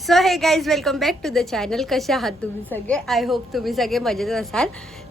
So hey guys welcome back to the channel. कसे आहात तुम्ही सगळे? आय होप तुम्ही सगळे मजेत असाल.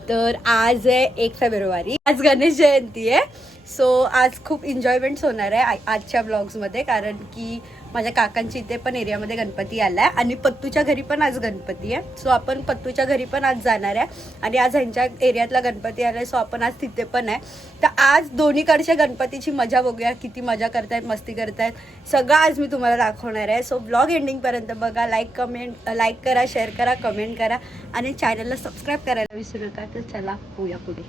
तर आज आहे 1 फेब्रुवारी, आज गणेश जयंती आहे. सो आज खूप एन्जॉयमेंट्स होणार आहे आजच्या ब्लॉग्समध्ये, कारण की माझ्या काकांची इथे पण एरियामध्ये गणपती आला आहे आणि पत्तूच्या घरी पण आज गणपती आहे. सो आपण पत्तूच्या घरी पण आज जाणार आहे आणि आज ह्यांच्या एरियातला गणपती आला आहे. सो आपण आज तिथे पण आहे. तर आज दोन्हीकडच्या गणपतीची मजा बघूया, किती मजा करतायत, मस्ती करतायत, सगळं आज मी तुम्हाला दाखवणार आहे. सो ब्लॉग एंडिंगपर्यंत बघा. लाईक करा, शेअर करा, कमेंट करा आणि चॅनलला सबस्क्राईब करायला विसरू नका. तर चला होऊया पुढे.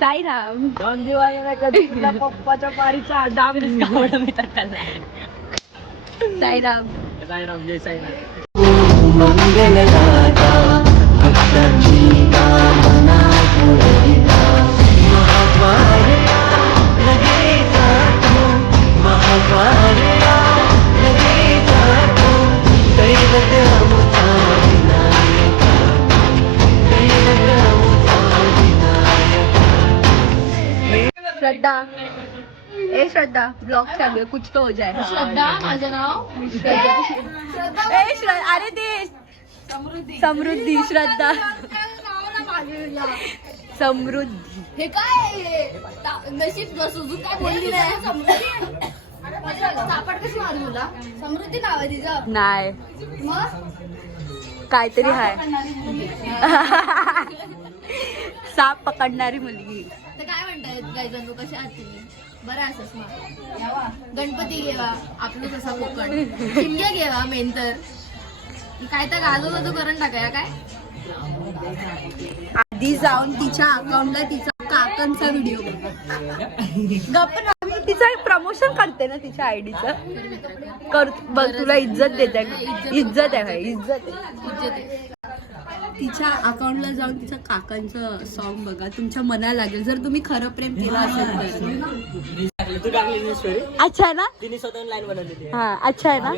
साईराम दोन दिवाळी कधी तुला पप्पाच्या पारीचा डाब दिसला मी टाकायला. साईराम साईराम, जय साईराम. मंगल दाता भक्तांची कामना पुरविता महाद्वारया लगेचा तू महाद्वारया लगेचा तू दैवत अमुता विनायका दैवत अमुता विनायका. श्रद्धा, ए श्रद्धा, ब्लॉग चालू है, कुछ तो हो जाए. श्रद्धा, माझं नाव ए श्रद्धा, अरे ते समृद्धी. श्रद्धा समृद्धी. हे काय नशीब सुजून काय बोलली नाही. समृद्धी सापड कशी मारू तुला? समृद्धी नाव आहे तिचं. नाही, मग काहीतरी हाय. साप पकडणारी मुलगी. तर काय म्हणतायत काही जण, कशा आहात तुम्ही? बरं असंच मग गणपती घेवा आपलं तसा कोकण, शिमग्या घेवा मेन तर काय तर गाजू करून टाकाया. काय आधी जाऊन तिच्या अकाउंटला तिचा काकांचा व्हिडिओ गप्प, तिचं प्रमोशन करते ना तिच्या आयडीचं. कर बघ, तुला इज्जत देते. इज्जत आहे भाई, इज्जत आहे. तिच्या अकाउंटला जाऊन तिच्या काकांचं सॉन्ग बघा, तुमच्या मनाला लागेल जर तुम्ही खरं प्रेम केलं असेल तर. तू टाकली स्टोरी, अच्छा आहे ना? तिने स्वतःहून लाईन बनवली. हा, अच्छा आहे ना?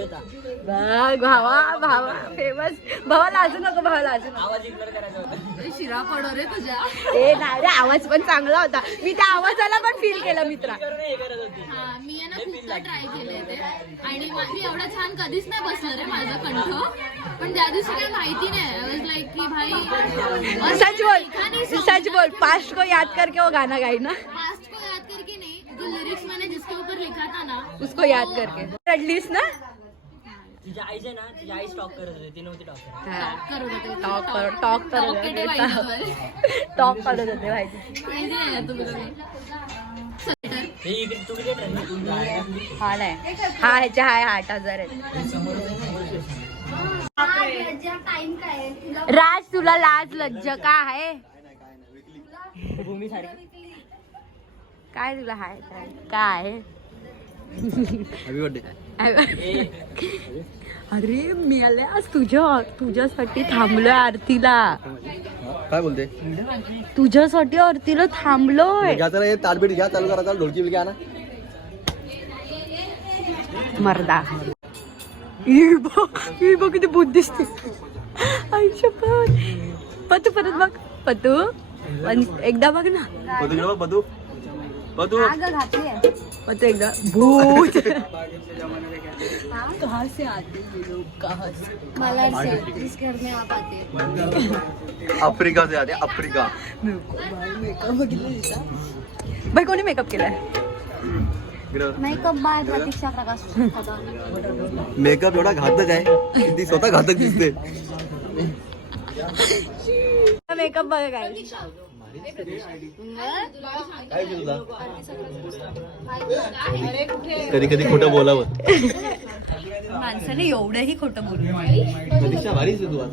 बघ भावा फेमस. भावा लाजू नको, भावा लाजू नको. आवाज इग्नोर करायचा होता. शिरा पडो रे तुझ्या. ए नाही रे, आवाज पण चांगला होता. मी त्या आवाजाला पण फील केलं मित्रा. हे करत होती. हा, मी आहे ना खूपदा ट्राय केलंय ते आणि मी एवढा छान कधीच नाही बसलं रे माझा कंठ. पण त्या दिवशी काही माहिती नाही. आय वाज लाईक की भाई सच बोल, पास्ट को याद करके वो गाना गाई ना, पास्ट को याद करके नहीं, जो लिरिक्स मैंने जिसके ऊपर लिखा था ना उसको याद करके. रडलीस ना? तिच्या आईचे ना, तिची आई स्टॉक करत होती, ती नव्हती टॉक करत. करत होते. टॉक करत Talkative होते, आहे तो. टॉक करत होते माहिती. माहिती आहे ना तुम्ही. हे इकडे तू किती ट्रेन हा नाही, हा ह्याच्या हाय 8,000 आहे. टाइम काय राज, तुला लाज लज्जा का आहे? भूमी सारखी. काय तुला हाय काय? Happy birthday. अरे मी आले आज तुझ्यासाठी थांबलोय आरतीला. काय बोलते? तुझ्यासाठी आरतीला थांबलोय. घ्या जरा, हे तालबीट घ्या, चालू करा, ढोलकी बिलकी आणा. मर्दा ही बघ किती बुद्ध दिसते. आयुष्य पतू परत बघ, पतू एकदा बघ ना. बदू पतू पतू एकदा. भूत कहाँ से आते ये लोग, कहाँ से? मला जिस घर में आप आते हैं. आफ्रिका से आते, आफ्रिका. मेकअप बघितलं तिचा. बाई कोणी मेकअप केलाय? मेकअप बाय प्रतीक्षा प्रकाश मेकअप एवढा घातक आहे की ती स्वतः घातक दिसते. मेकअप बघा काय काय तुला कधी कधी खोटं बोलावं. माणसाने एवढंही खोटं बोलू. प्रतीक्षा भारीच आहे तू आज.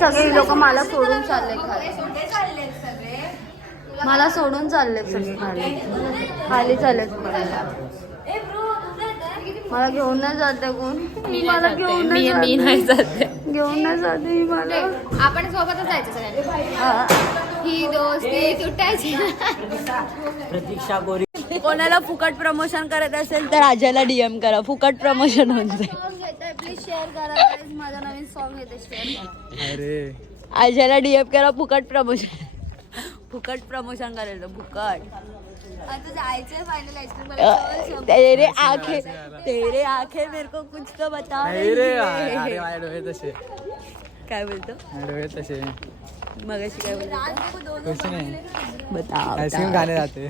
सगळे लोक मला सोडून चालले मला सोडून चालले सगळे खाली चालले मला घेऊन नाही जाते कोण मला घेऊन नाही जाते मला आपण सोबतच जायचं सगळ्यांनी ही दोस्ती सुटायची कोणाला फुकट प्रमोशन करत असेल तर राजाला डीएम करा. फुकट प्रमोशन होऊन जाईल. प्लीज शेअर करा माझा नवीन सॉन्ग येते शेअर करा. आजाला डीएम करा. फुकट प्रमोशन करायचं. फुकट आता जायचंय फायनल आईस्क्रीम तेरे आंखें मेरे को कुछ तो बता काय बोलतो मगाशी काय बोलतो बताओ आईस्क्रीम खाने जाते.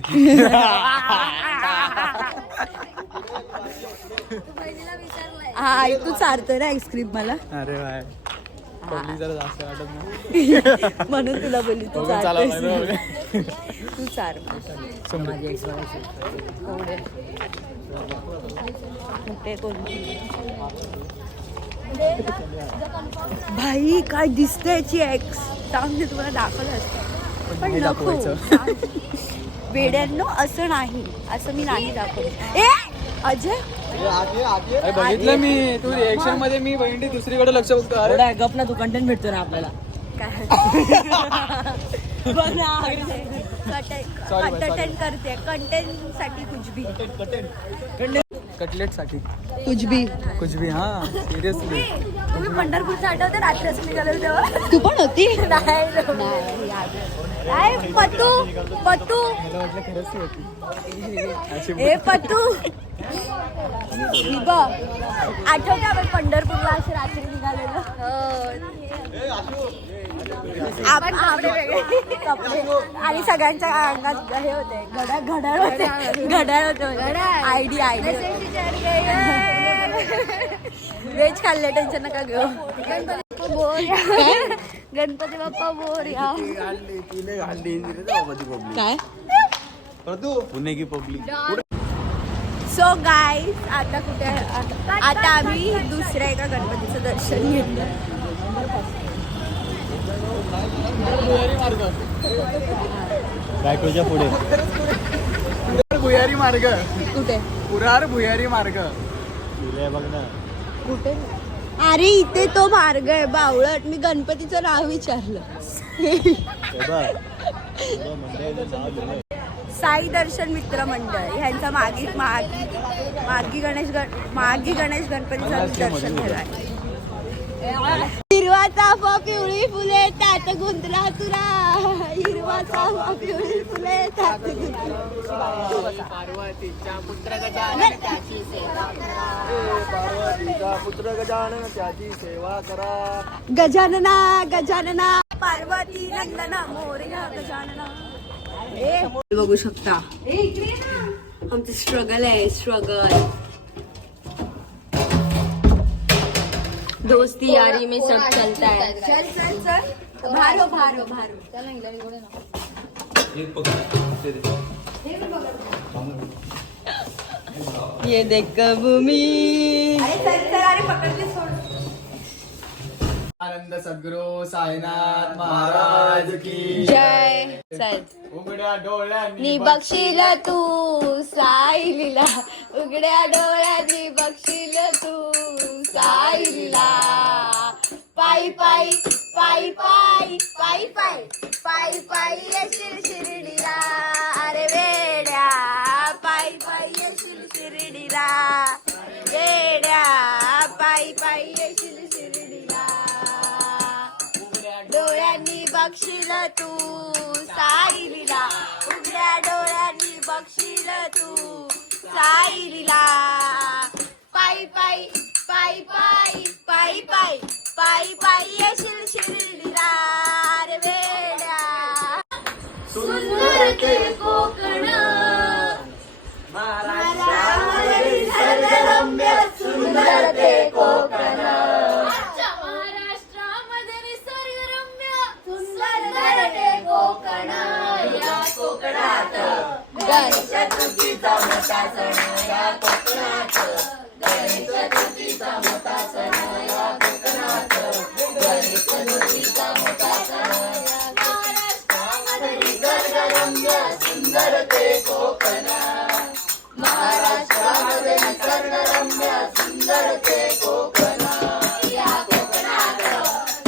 हा तू चारतो ना आईस्क्रीम मला. अरे बाय पब्लिक जरा जास्त वाटत नाही म्हणून तुला बोलली तू तू चार भाई काय दिसतंय याची एक्स सांग मी तुम्हाला दाखवलं असतं पण नको. वेड्यांनो असं नाही. असं मी नाही दाखवलं. ए अजय बघितलं मी तू रिएक्शन मध्ये मी बहिणी दुसरीकडे लक्ष बघतो. अरे गप ना तू कंटेंट भेटतो ना आपल्याला. कंटेंट करते कंटेंट साठी कटलेट साठी कुछ भी हा सिरियसली. तुम्ही पंढरपूरचं आठवतं रात्री असं निघालो तेव्हा तू पण होती. काय पतू मला वाटलं खरंच ती होती. ए पतू आठवते आपण पंढरपूरला असे रात्री निघालेलो. आपण कपडे आणि सगळ्यांच्या अंगात हे होते घड्याळ होते आयडी व्हेज खाल्ले. टेन्शन नका घेऊ. गणपती बाप्पा मोरया. काय पुणे की पब्लिक सो गाईज आता कुठे आता आम्ही दुसऱ्या एका गणपतीचं दर्शन घेतलं. बायकोच्या पुढे भुयारी मार्ग, कुठे कुरार भुयारी मार्ग. बघ ना. कुठे? अरे इथे तो मार्ग आहे बावळट. मी गणपतीचं नाव विचारलं. साई दर्शन मित्र मंडळ ह्यांचा मागी गणेश गणपतीचं दर्शन घेतलंय. हिरवा चाफा पिवळी फुले तात गुंतला तुरा, हिरवा चाफा पिवळी फुले तात गुंतला. पार्वतीचा पुत्र गजानन त्याची सेवा करा. गजानना गजानना पार्वती नंदना मोरया गजानना. बघू शकता आमचं स्ट्रगल आहे. स्ट्रगल दोस्ती यारी में सब चलता है. चल चल चल भारो भारो भारो. ये देख भूमी. अरे चल चल अरे पकडते सोड. आनंद सद्गुरु साईनाथ महाराज की जय. चल उघड्या डोळ्यांनी नी बक्षील तू साई लीला, उघड्या डोळ्यांनी बक्षील तू साई लीला. पायी पायी पायी पायी पायी पायी पायी पायी येशील शिर्डीला. अरे वेड्या पायी पायी येशील शिर्डीला. वेड्या पायी पायी येशील शिर्डीला. डोळ्यांनी बक्षील तू साई लीला, उघड्या डोळ्यांनी बक्षील तू साई लीला. पायी पायी पायी पायी पायी पायी पायी पायी येशील शिर्डीला. रे वेड्या सुंदर ते कोकण महाराष्ट्रामध्ये निसर्गरम्य सुंदर ते कोकण. महाराष्ट्रामध्ये निसर्गरम्य सुंदर ते कोकण. या कोकणात गणेश चतुर्थीचा मोठा सण. या कोकणात गणेश चतुर्थीचा मोठा सण. या कोकणात गणेश चतुर्थीचा मोठा सण. महाराष्ट्रामध्ये निसर्गरम्य सुंदर ते कोकण. महाराष्ट्रामध्ये निसर्गरम्य सुंदर ते कोकण. या कोकणात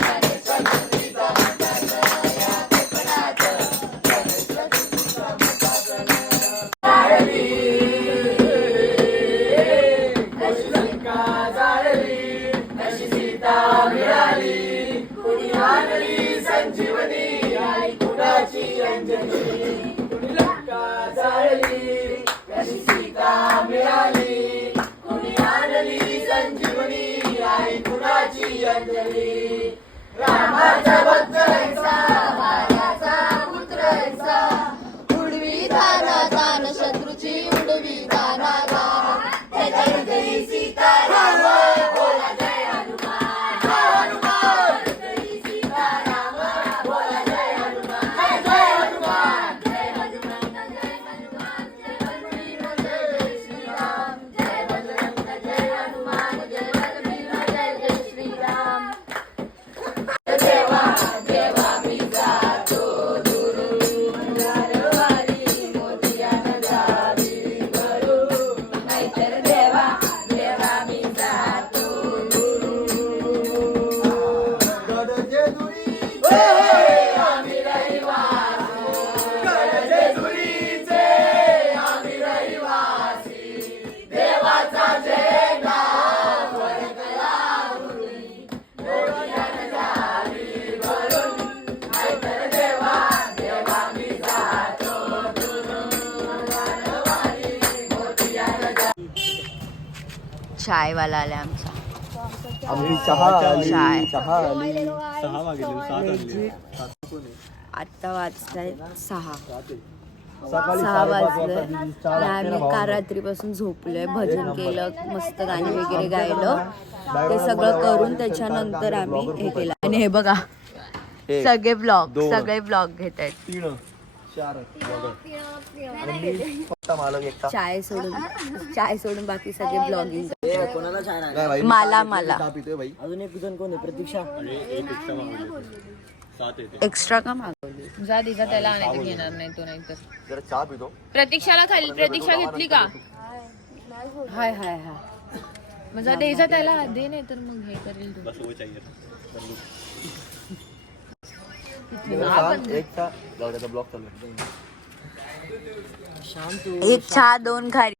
गणेश चतुर्थीचा मोठा सण. या कोकणात गणेश चतुर्थीचा मोठा सण. अशी सीता मिळाली, कुणी आणली संजीवनी, आई कुणाची अंजनी. कुणी लंका जाळली, अशी सीता मिळाली, कुणी आणली संजीवनी, आई कुणाची अंजनी. रामाचा भक्त ऐसा, वाऱ्याचा पुत्र ऐसा, उडवी ताना तान शत्रूची उडवी ताना तान. त्याच्या हृदयी सीताराम बोला जय हनुमान. जय हनुमान. हृदयी सीताराम बोला जय हनुमान. जय हनुमान. जय बजरंग जय हनुमान. जय बलवीर जय श्रीराम. जय बजरंग जय हनुमान. जय बलवीर जय श्रीराम. देवा देवा मी जातो दुरून, वारवारी मोतियान जावी भरून. नाहीतर देवा देवा मी जातो दुरून. आम्ही रहिवासी, गडजेजुरीचे आम्ही रहिवासी. देवाचा झेंडा फडकला उडून, मोतियान जावी भरून. नाहीतर देवा देवा मी जातो दुरून, वारवारी मोतियान जावी. चायवाला आला आमचा. आम्ही चहा चाय. चहा आली. 6 वाजले. आत्ता वाजताय 6. सकाळी 6 वाजले. आम्ही काल रात्रीपासून झोपलोय. भजन केलं, मस्त गाणी वगैरे गायलं. ते सगळं करून त्याच्यानंतर आम्ही हे केलं. आणि हे बघा सगळे ब्लॉग घेत आहेत. 3 4 आणि मी फक्त मालक एकटा. चाय सोडून बाकी सगळे ब्लॉगिंग कोणाला छान काय भाई, मला मी मला चहा पितोय भाई. अजून एक जण कोण आहे प्रतीक्षा एक्स्ट्रा का मागवली. जा दिसा त्याला आणायचं घेणार नाही तो नाही तर जरा चहा पितो. प्रतीक्षाला खाली प्रतीक्षा घेतली का हाय हाय हाय. मग जा द्यायचा त्याला दे नाही तर मग हे करेल तू एक चहा जाऊ त्याचा ब्लॉक चालू आहे. शांत एक चहा 2 खारी.